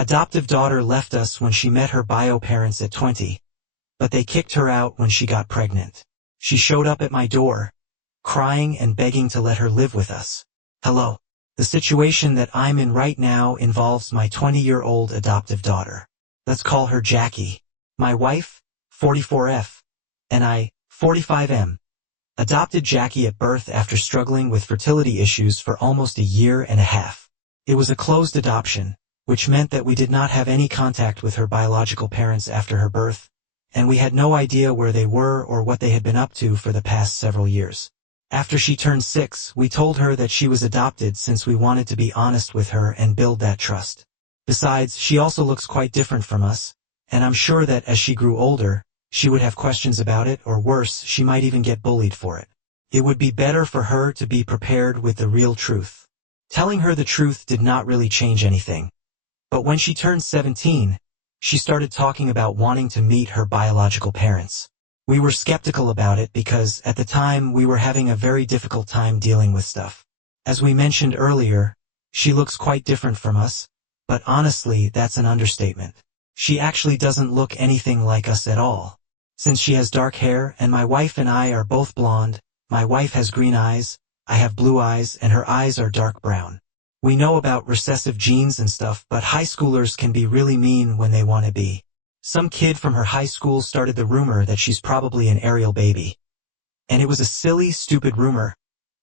Adoptive daughter left us when she met her bio parents at 20, but they kicked her out when she got pregnant. She showed up at my door, crying and begging to let her live with us. Hello. The situation that I'm in right now involves my 20-year-old adoptive daughter. Let's call her Jackie. My wife, 44F, and I, 45M, adopted Jackie at birth after struggling with fertility issues for almost a year and a half. It was a closed adoption, which meant that we did not have any contact with her biological parents after her birth, and we had no idea where they were or what they had been up to for the past several years. After she turned 6, we told her that she was adopted since we wanted to be honest with her and build that trust. Besides, she also looks quite different from us, and I'm sure that as she grew older, she would have questions about it, or worse, she might even get bullied for it. It would be better for her to be prepared with the real truth. Telling her the truth did not really change anything. But when she turned 17, she started talking about wanting to meet her biological parents. We were skeptical about it because, at the time, we were having a very difficult time dealing with stuff. As we mentioned earlier, she looks quite different from us, but honestly, that's an understatement. She actually doesn't look anything like us at all. Since she has dark hair and my wife and I are both blonde, my wife has green eyes, I have blue eyes, and her eyes are dark brown. We know about recessive genes and stuff, but high schoolers can be really mean when they want to be. Some kid from her high school started the rumor that she's probably an aerial baby. And it was a silly, stupid rumor,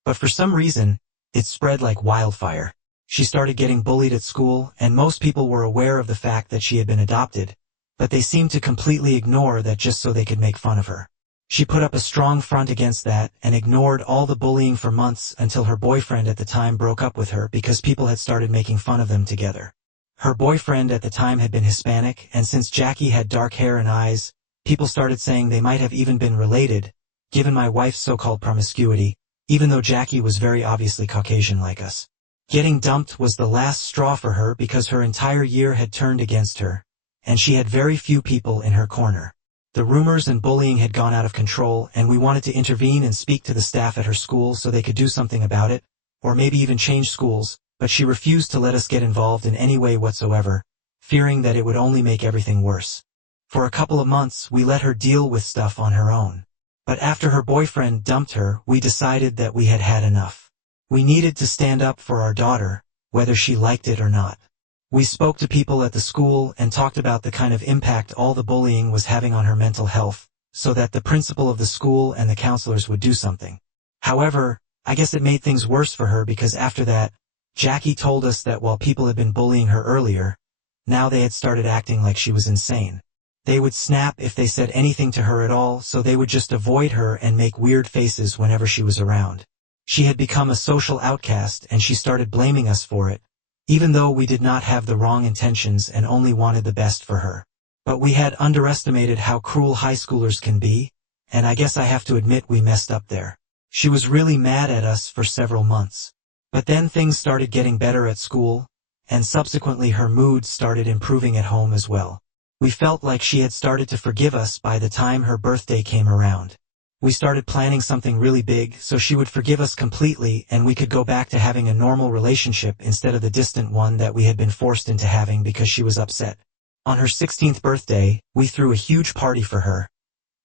but for some reason, it spread like wildfire. She started getting bullied at school, and most people were aware of the fact that she had been adopted, but they seemed to completely ignore that just so they could make fun of her. She put up a strong front against that and ignored all the bullying for months until her boyfriend at the time broke up with her because people had started making fun of them together. Her boyfriend at the time had been Hispanic, and since Jackie had dark hair and eyes, people started saying they might have even been related, given my wife's so-called promiscuity, even though Jackie was very obviously Caucasian like us. Getting dumped was the last straw for her because her entire year had turned against her, and she had very few people in her corner. The rumors and bullying had gone out of control, and we wanted to intervene and speak to the staff at her school so they could do something about it, or maybe even change schools, but she refused to let us get involved in any way whatsoever, fearing that it would only make everything worse. For a couple of months, we let her deal with stuff on her own. But after her boyfriend dumped her, we decided that we had had enough. We needed to stand up for our daughter, whether she liked it or not. We spoke to people at the school and talked about the kind of impact all the bullying was having on her mental health, so that the principal of the school and the counselors would do something. However, I guess it made things worse for her because after that, Jackie told us that while people had been bullying her earlier, now they had started acting like she was insane. They would snap if they said anything to her at all, so they would just avoid her and make weird faces whenever she was around. She had become a social outcast and she started blaming us for it, even though we did not have the wrong intentions and only wanted the best for her. But we had underestimated how cruel high schoolers can be, and I guess I have to admit we messed up there. She was really mad at us for several months. But then things started getting better at school, and subsequently her mood started improving at home as well. We felt like she had started to forgive us by the time her birthday came around. We started planning something really big so she would forgive us completely and we could go back to having a normal relationship instead of the distant one that we had been forced into having because she was upset. On her 16th birthday, we threw a huge party for her,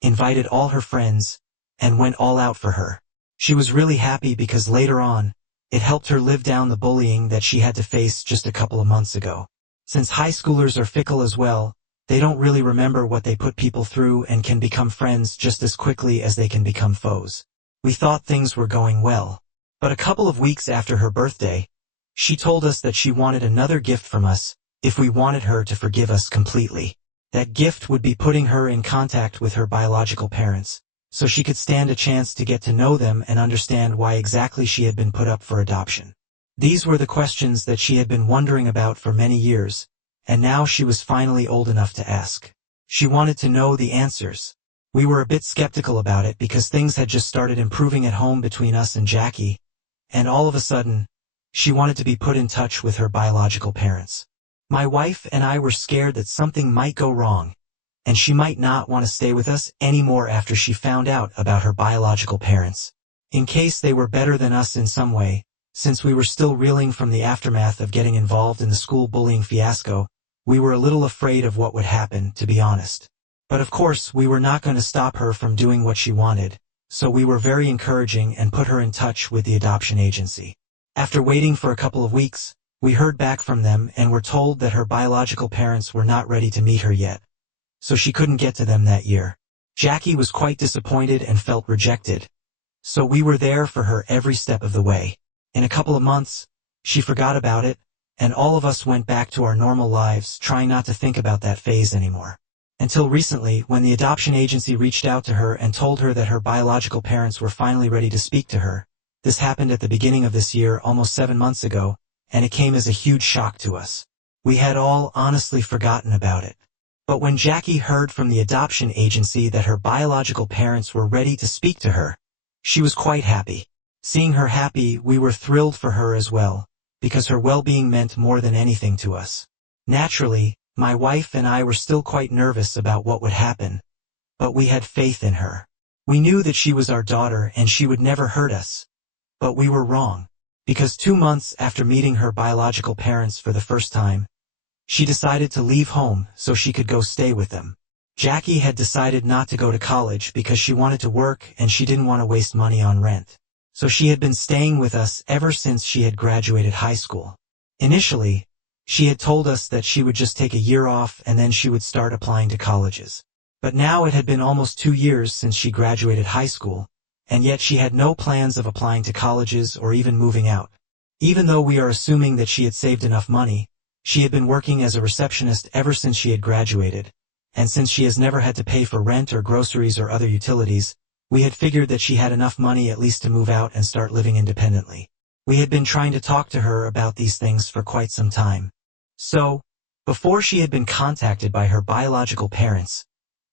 invited all her friends, and went all out for her. She was really happy because later on, it helped her live down the bullying that she had to face just a couple of months ago. Since high schoolers are fickle as well, they don't really remember what they put people through and can become friends just as quickly as they can become foes. We thought things were going well. But a couple of weeks after her birthday, she told us that she wanted another gift from us if we wanted her to forgive us completely. That gift would be putting her in contact with her biological parents, so she could stand a chance to get to know them and understand why exactly she had been put up for adoption. These were the questions that she had been wondering about for many years, and now she was finally old enough to ask. She wanted to know the answers. We were a bit skeptical about it because things had just started improving at home between us and Jackie, and all of a sudden, she wanted to be put in touch with her biological parents. My wife and I were scared that something might go wrong, and she might not want to stay with us anymore after she found out about her biological parents. In case they were better than us in some way, since we were still reeling from the aftermath of getting involved in the school bullying fiasco, We were a little afraid of what would happen, to be honest. But of course, we were not going to stop her from doing what she wanted, so we were very encouraging and put her in touch with the adoption agency. After waiting for a couple of weeks, we heard back from them and were told that her biological parents were not ready to meet her yet, so she couldn't get to them that year. Jackie was quite disappointed and felt rejected, so we were there for her every step of the way. In a couple of months, she forgot about it, and all of us went back to our normal lives, trying not to think about that phase anymore. Until recently, when the adoption agency reached out to her and told her that her biological parents were finally ready to speak to her. This happened at the beginning of this year, almost 7 months ago, and it came as a huge shock to us. We had all honestly forgotten about it. But when Jackie heard from the adoption agency that her biological parents were ready to speak to her, she was quite happy. Seeing her happy, we were thrilled for her as well, because her well-being meant more than anything to us. Naturally, my wife and I were still quite nervous about what would happen, but we had faith in her. We knew that she was our daughter and she would never hurt us. But we were wrong, because 2 months after meeting her biological parents for the first time, she decided to leave home so she could go stay with them. Jackie had decided not to go to college because she wanted to work and she didn't want to waste money on rent. So she had been staying with us ever since she had graduated high school. Initially, she had told us that she would just take a year off and then she would start applying to colleges. But now it had been almost 2 years since she graduated high school, and yet she had no plans of applying to colleges or even moving out. Even though we are assuming that she had saved enough money, she had been working as a receptionist ever since she had graduated, and since she has never had to pay for rent or groceries or other utilities, we had figured that she had enough money at least to move out and start living independently. We had been trying to talk to her about these things for quite some time. So, before she had been contacted by her biological parents,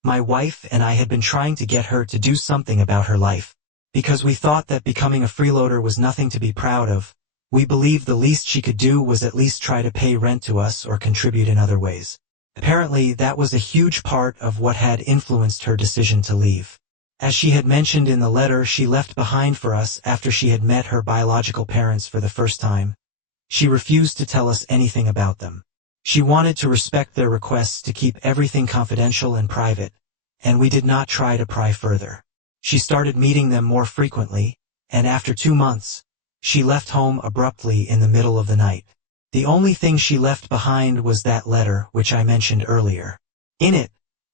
my wife and I had been trying to get her to do something about her life. Because we thought that becoming a freeloader was nothing to be proud of, we believed the least she could do was at least try to pay rent to us or contribute in other ways. Apparently, that was a huge part of what had influenced her decision to leave. As she had mentioned in the letter she left behind for us after she had met her biological parents for the first time, she refused to tell us anything about them. She wanted to respect their requests to keep everything confidential and private, and we did not try to pry further. She started meeting them more frequently, and after 2 months, she left home abruptly in the middle of the night. The only thing she left behind was that letter which I mentioned earlier. In it,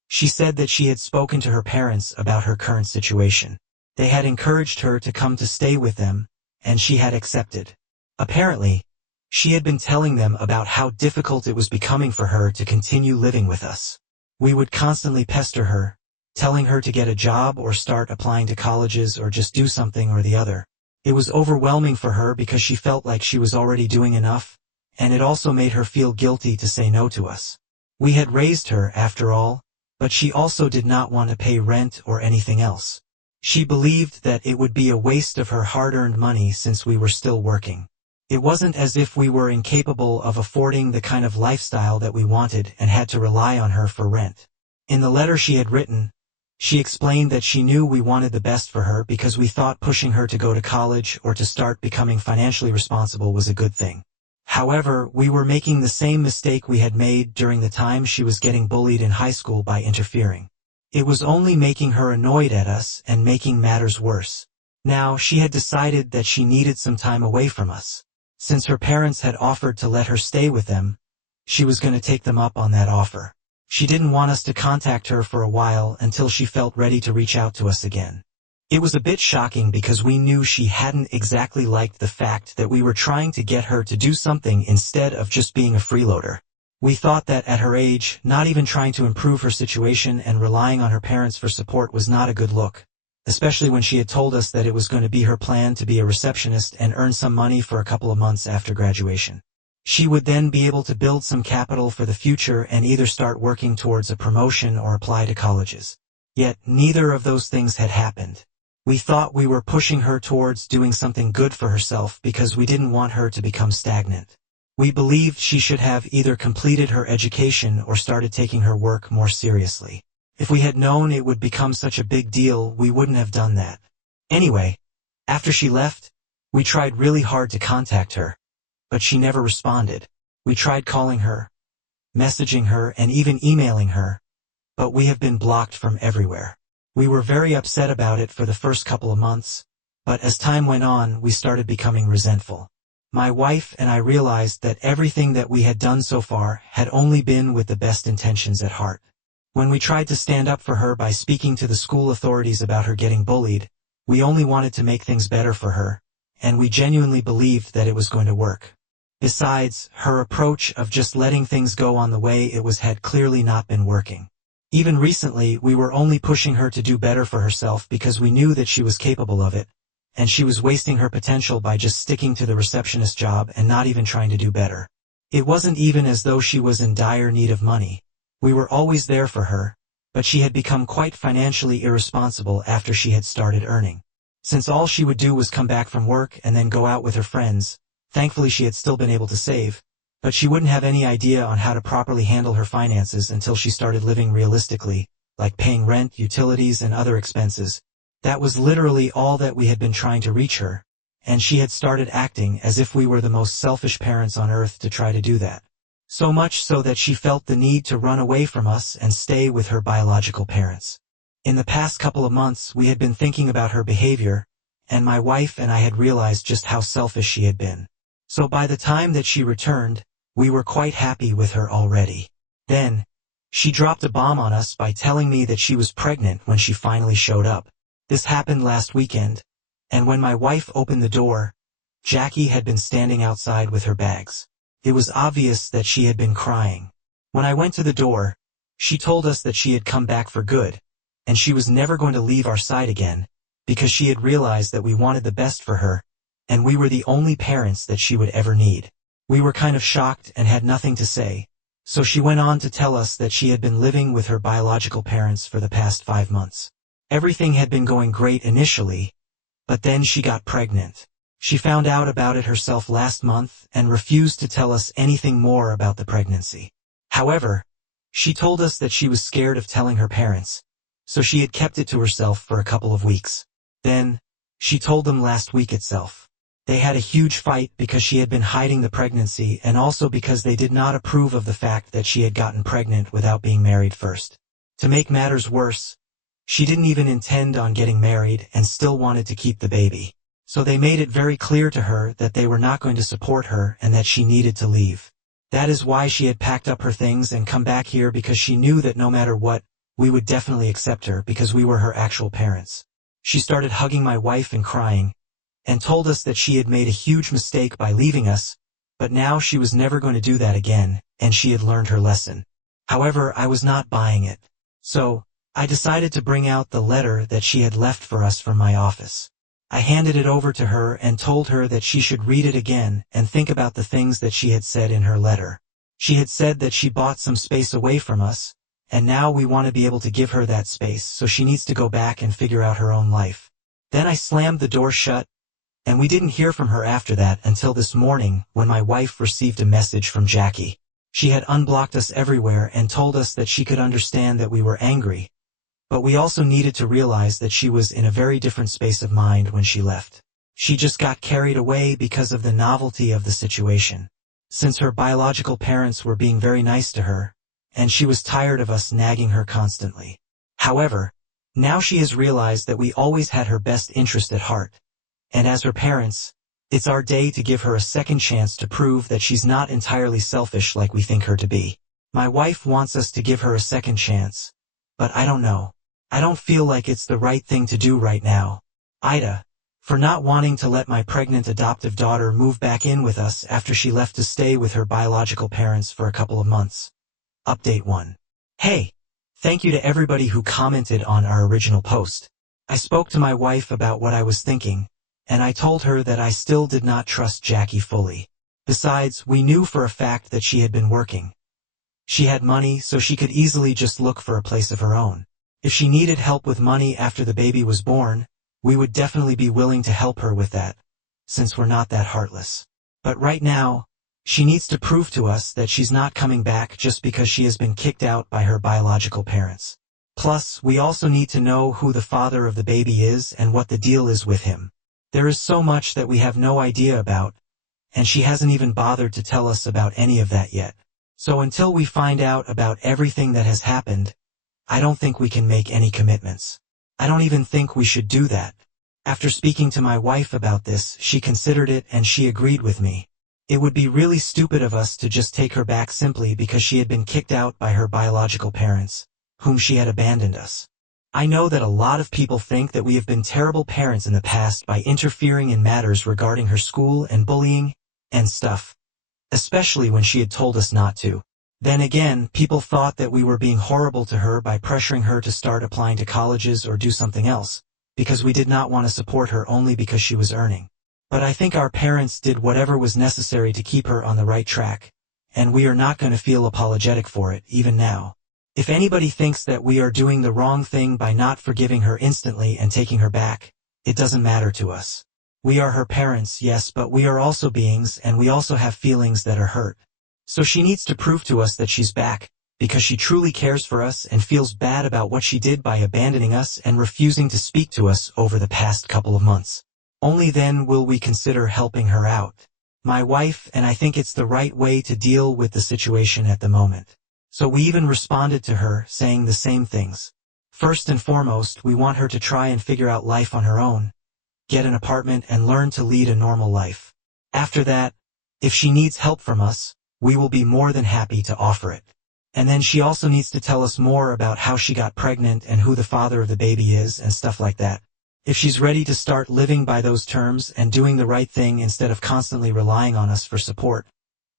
she said that she had spoken to her parents about her current situation. They had encouraged her to come to stay with them, and she had accepted. Apparently, she had been telling them about how difficult it was becoming for her to continue living with us. We would constantly pester her, telling her to get a job or start applying to colleges or just do something or the other. It was overwhelming for her because she felt like she was already doing enough, and it also made her feel guilty to say no to us. We had raised her, after all, but she also did not want to pay rent or anything else. She believed that it would be a waste of her hard-earned money since we were still working. It wasn't as if we were incapable of affording the kind of lifestyle that we wanted and had to rely on her for rent. In the letter she had written, she explained that she knew we wanted the best for her because we thought pushing her to go to college or to start becoming financially responsible was a good thing. However, we were making the same mistake we had made during the time she was getting bullied in high school by interfering. It was only making her annoyed at us and making matters worse. Now, she had decided that she needed some time away from us. Since her parents had offered to let her stay with them, she was going to take them up on that offer. She didn't want us to contact her for a while until she felt ready to reach out to us again. It was a bit shocking because we knew she hadn't exactly liked the fact that we were trying to get her to do something instead of just being a freeloader. We thought that at her age, not even trying to improve her situation and relying on her parents for support was not a good look, especially when she had told us that it was going to be her plan to be a receptionist and earn some money for a couple of months after graduation. She would then be able to build some capital for the future and either start working towards a promotion or apply to colleges. Yet, neither of those things had happened. We thought we were pushing her towards doing something good for herself because we didn't want her to become stagnant. We believed she should have either completed her education or started taking her work more seriously. If we had known it would become such a big deal, we wouldn't have done that. Anyway, after she left, we tried really hard to contact her, but she never responded. We tried calling her, messaging her and even emailing her, but we have been blocked from everywhere. We were very upset about it for the first couple of months, but as time went on, we started becoming resentful. My wife and I realized that everything that we had done so far had only been with the best intentions at heart. When we tried to stand up for her by speaking to the school authorities about her getting bullied, we only wanted to make things better for her, and we genuinely believed that it was going to work. Besides, her approach of just letting things go on the way it was had clearly not been working. Even recently, we were only pushing her to do better for herself because we knew that she was capable of it, and she was wasting her potential by just sticking to the receptionist job and not even trying to do better. It wasn't even as though she was in dire need of money. We were always there for her, but she had become quite financially irresponsible after she had started earning. Since all she would do was come back from work and then go out with her friends, thankfully she had still been able to save, but she wouldn't have any idea on how to properly handle her finances until she started living realistically, like paying rent, utilities, and other expenses. That was literally all that we had been trying to reach her, and she had started acting as if we were the most selfish parents on earth to try to do that. So much so that she felt the need to run away from us and stay with her biological parents. In the past couple of months, we had been thinking about her behavior, and my wife and I had realized just how selfish she had been. So by the time that she returned, we were quite happy with her already. Then, she dropped a bomb on us by telling me that she was pregnant when she finally showed up. This happened last weekend, and when my wife opened the door, Jackie had been standing outside with her bags. It was obvious that she had been crying. When I went to the door, she told us that she had come back for good, and she was never going to leave our side again, because she had realized that we wanted the best for her, and we were the only parents that she would ever need. We were kind of shocked and had nothing to say, so she went on to tell us that she had been living with her biological parents for the past 5 months. Everything had been going great initially, but then she got pregnant. She found out about it herself last month and refused to tell us anything more about the pregnancy. However, she told us that she was scared of telling her parents, so she had kept it to herself for a couple of weeks. Then, she told them last week itself. They had a huge fight because she had been hiding the pregnancy and also because they did not approve of the fact that she had gotten pregnant without being married first. To make matters worse, she didn't even intend on getting married and still wanted to keep the baby. So they made it very clear to her that they were not going to support her and that she needed to leave. That is why she had packed up her things and come back here, because she knew that no matter what, we would definitely accept her because we were her actual parents. She started hugging my wife and crying, and told us that she had made a huge mistake by leaving us, but now she was never going to do that again, and she had learned her lesson. However, I was not buying it. So, I decided to bring out the letter that she had left for us from my office. I handed it over to her and told her that she should read it again and think about the things that she had said in her letter. She had said that she bought some space away from us, and now we want to be able to give her that space, so she needs to go back and figure out her own life. Then I slammed the door shut, and we didn't hear from her after that until this morning when my wife received a message from Jackie. She had unblocked us everywhere and told us that she could understand that we were angry, but we also needed to realize that she was in a very different space of mind when she left. She just got carried away because of the novelty of the situation. Since her biological parents were being very nice to her, and she was tired of us nagging her constantly. However, now she has realized that we always had her best interest at heart, and as her parents, it's our day to give her a second chance to prove that she's not entirely selfish like we think her to be. My wife wants us to give her a second chance, but I don't know. I don't feel like it's the right thing to do right now. Ida, for not wanting to let my pregnant adoptive daughter move back in with us after she left to stay with her biological parents for a couple of months. Update 1. Hey, thank you to everybody who commented on our original post. I spoke to my wife about what I was thinking, and I told her that I still did not trust Jackie fully. Besides, we knew for a fact that she had been working. She had money, so she could easily just look for a place of her own. If she needed help with money after the baby was born, we would definitely be willing to help her with that, since we're not that heartless. But right now, she needs to prove to us that she's not coming back just because she has been kicked out by her biological parents. Plus, we also need to know who the father of the baby is and what the deal is with him. There is so much that we have no idea about, and she hasn't even bothered to tell us about any of that yet. So until we find out about everything that has happened, I don't think we can make any commitments. I don't even think we should do that. After speaking to my wife about this, she considered it and she agreed with me. It would be really stupid of us to just take her back simply because she had been kicked out by her biological parents, whom she had abandoned us. I know that a lot of people think that we have been terrible parents in the past by interfering in matters regarding her school and bullying and stuff, especially when she had told us not to. Then again, people thought that we were being horrible to her by pressuring her to start applying to colleges or do something else, because we did not want to support her only because she was earning. But I think our parents did whatever was necessary to keep her on the right track, and we are not going to feel apologetic for it, even now. If anybody thinks that we are doing the wrong thing by not forgiving her instantly and taking her back, it doesn't matter to us. We are her parents, yes, but we are also beings and we also have feelings that are hurt. So she needs to prove to us that she's back, because she truly cares for us and feels bad about what she did by abandoning us and refusing to speak to us over the past couple of months. Only then will we consider helping her out. My wife and I think it's the right way to deal with the situation at the moment. So we even responded to her, saying the same things. First and foremost, we want her to try and figure out life on her own, get an apartment and learn to lead a normal life. After that, if she needs help from us, we will be more than happy to offer it. And then she also needs to tell us more about how she got pregnant and who the father of the baby is and stuff like that. If she's ready to start living by those terms and doing the right thing instead of constantly relying on us for support,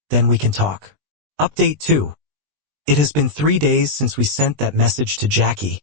then we can talk. Update 2. It has been 3 days since we sent that message to Jackie,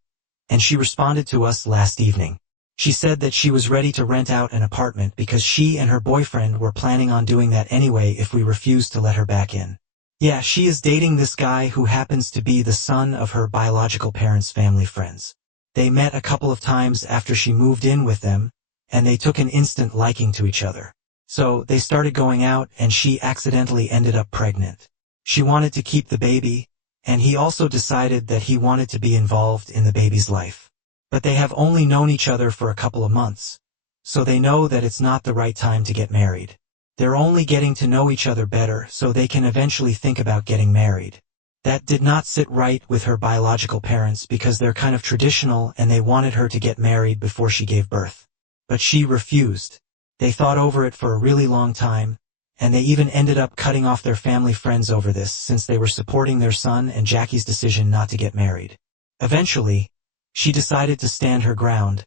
and she responded to us last evening. She said that she was ready to rent out an apartment because she and her boyfriend were planning on doing that anyway if we refused to let her back in. Yeah, she is dating this guy who happens to be the son of her biological parents' family friends. They met a couple of times after she moved in with them, and they took an instant liking to each other. So they started going out and she accidentally ended up pregnant. She wanted to keep the baby, and he also decided that he wanted to be involved in the baby's life. But they have only known each other for a couple of months, so they know that it's not the right time to get married. They're only getting to know each other better so they can eventually think about getting married. That did not sit right with her biological parents because they're kind of traditional and they wanted her to get married before she gave birth. But she refused. They thought over it for a really long time, and they even ended up cutting off their family friends over this since they were supporting their son and Jackie's decision not to get married. Eventually, she decided to stand her ground,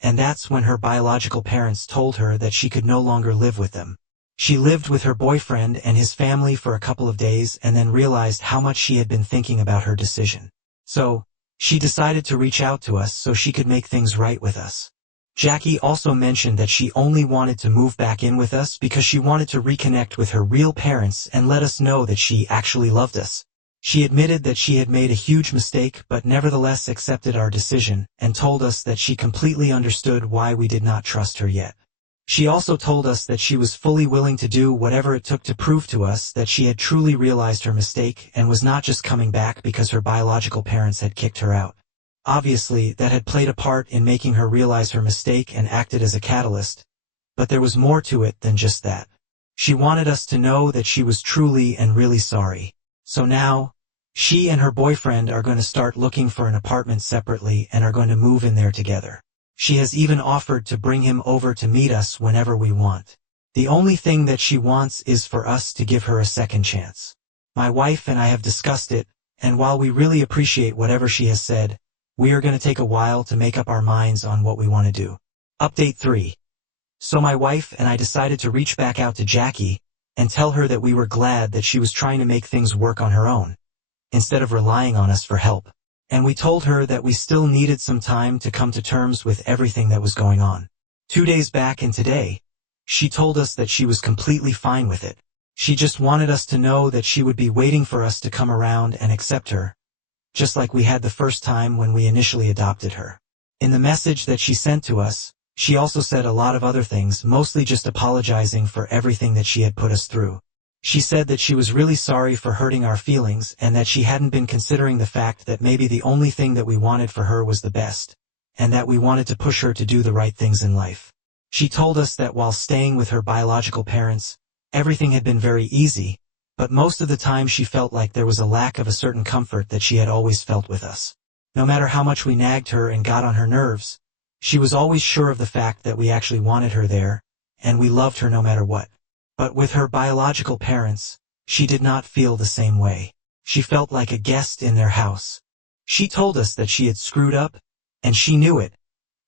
and that's when her biological parents told her that she could no longer live with them. She lived with her boyfriend and his family for a couple of days and then realized how much she had been thinking about her decision. So, she decided to reach out to us so she could make things right with us. Jackie also mentioned that she only wanted to move back in with us because she wanted to reconnect with her real parents and let us know that she actually loved us. She admitted that she had made a huge mistake but nevertheless accepted our decision and told us that she completely understood why we did not trust her yet. She also told us that she was fully willing to do whatever it took to prove to us that she had truly realized her mistake and was not just coming back because her biological parents had kicked her out. Obviously, that had played a part in making her realize her mistake and acted as a catalyst, but there was more to it than just that. She wanted us to know that she was truly and really sorry. So now, she and her boyfriend are going to start looking for an apartment separately and are going to move in there together. She has even offered to bring him over to meet us whenever we want. The only thing that she wants is for us to give her a second chance. My wife and I have discussed it, and while we really appreciate whatever she has said, we are going to take a while to make up our minds on what we want to do. Update 3. So my wife and I decided to reach back out to Jackie and tell her that we were glad that she was trying to make things work on her own, instead of relying on us for help. And we told her that we still needed some time to come to terms with everything that was going on. 2 days back and today, she told us that she was completely fine with it. She just wanted us to know that she would be waiting for us to come around and accept her, just like we had the first time when we initially adopted her. In the message that she sent to us, she also said a lot of other things, mostly just apologizing for everything that she had put us through. She said that she was really sorry for hurting our feelings and that she hadn't been considering the fact that maybe the only thing that we wanted for her was the best, and that we wanted to push her to do the right things in life. She told us that while staying with her biological parents, everything had been very easy, but most of the time she felt like there was a lack of a certain comfort that she had always felt with us. No matter how much we nagged her and got on her nerves, she was always sure of the fact that we actually wanted her there, and we loved her no matter what. But with her biological parents, she did not feel the same way. She felt like a guest in their house. She told us that she had screwed up, and she knew it,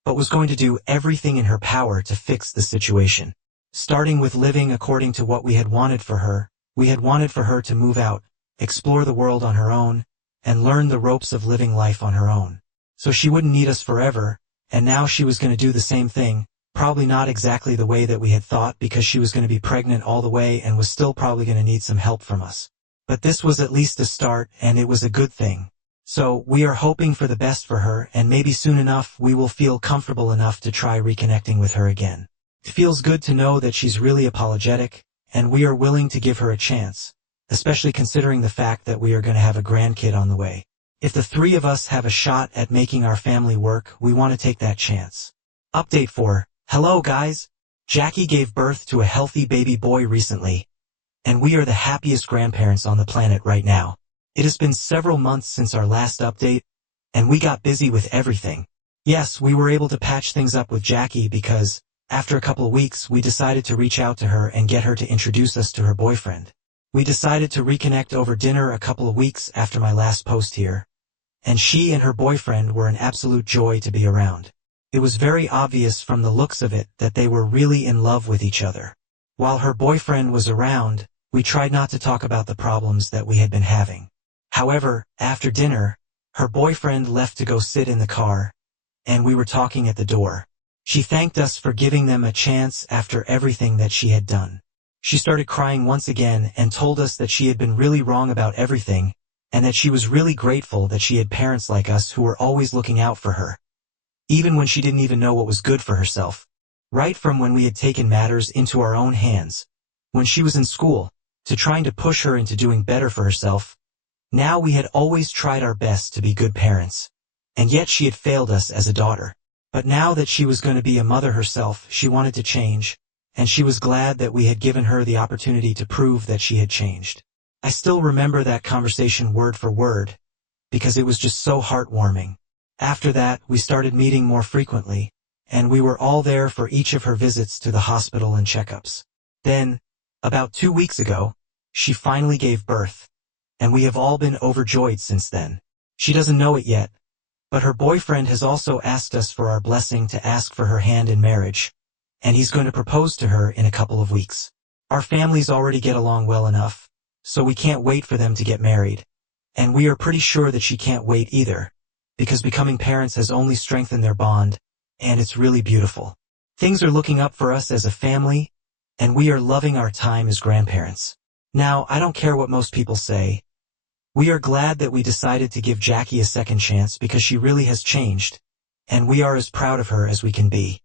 but was going to do everything in her power to fix the situation. Starting with living according to what we had wanted for her, we had wanted for her to move out, explore the world on her own, and learn the ropes of living life on her own. So she wouldn't need us forever, and now she was going to do the same thing, probably not exactly the way that we had thought because she was going to be pregnant all the way and was still probably going to need some help from us. But this was at least a start, and it was a good thing. So we are hoping for the best for her, and maybe soon enough we will feel comfortable enough to try reconnecting with her again. It feels good to know that she's really apologetic, and we are willing to give her a chance, especially considering the fact that we are going to have a grandkid on the way. If the three of us have a shot at making our family work, we want to take that chance. Update 4. Hello guys! Jackie gave birth to a healthy baby boy recently, and we are the happiest grandparents on the planet right now. It has been several months since our last update, and we got busy with everything. Yes, we were able to patch things up with Jackie because, after a couple of weeks, we decided to reach out to her and get her to introduce us to her boyfriend. We decided to reconnect over dinner a couple of weeks after my last post here, and she and her boyfriend were an absolute joy to be around. It was very obvious from the looks of it that they were really in love with each other. While her boyfriend was around, we tried not to talk about the problems that we had been having. However, after dinner, her boyfriend left to go sit in the car, and we were talking at the door. She thanked us for giving them a chance after everything that she had done. She started crying once again and told us that she had been really wrong about everything, and that she was really grateful that she had parents like us who were always looking out for her, even when she didn't even know what was good for herself. Right from when we had taken matters into our own hands, when she was in school, to trying to push her into doing better for herself. Now we had always tried our best to be good parents, and yet she had failed us as a daughter. But now that she was going to be a mother herself, she wanted to change, and she was glad that we had given her the opportunity to prove that she had changed. I still remember that conversation word for word, because it was just so heartwarming. After that, we started meeting more frequently, and we were all there for each of her visits to the hospital and checkups. Then, about 2 weeks ago, she finally gave birth, and we have all been overjoyed since then. She doesn't know it yet, but her boyfriend has also asked us for our blessing to ask for her hand in marriage, and he's going to propose to her in a couple of weeks. Our families already get along well enough, so we can't wait for them to get married, and we are pretty sure that she can't wait either, because becoming parents has only strengthened their bond, and it's really beautiful. Things are looking up for us as a family, and we are loving our time as grandparents. Now, I don't care what most people say. We are glad that we decided to give Jackie a second chance because she really has changed, and we are as proud of her as we can be.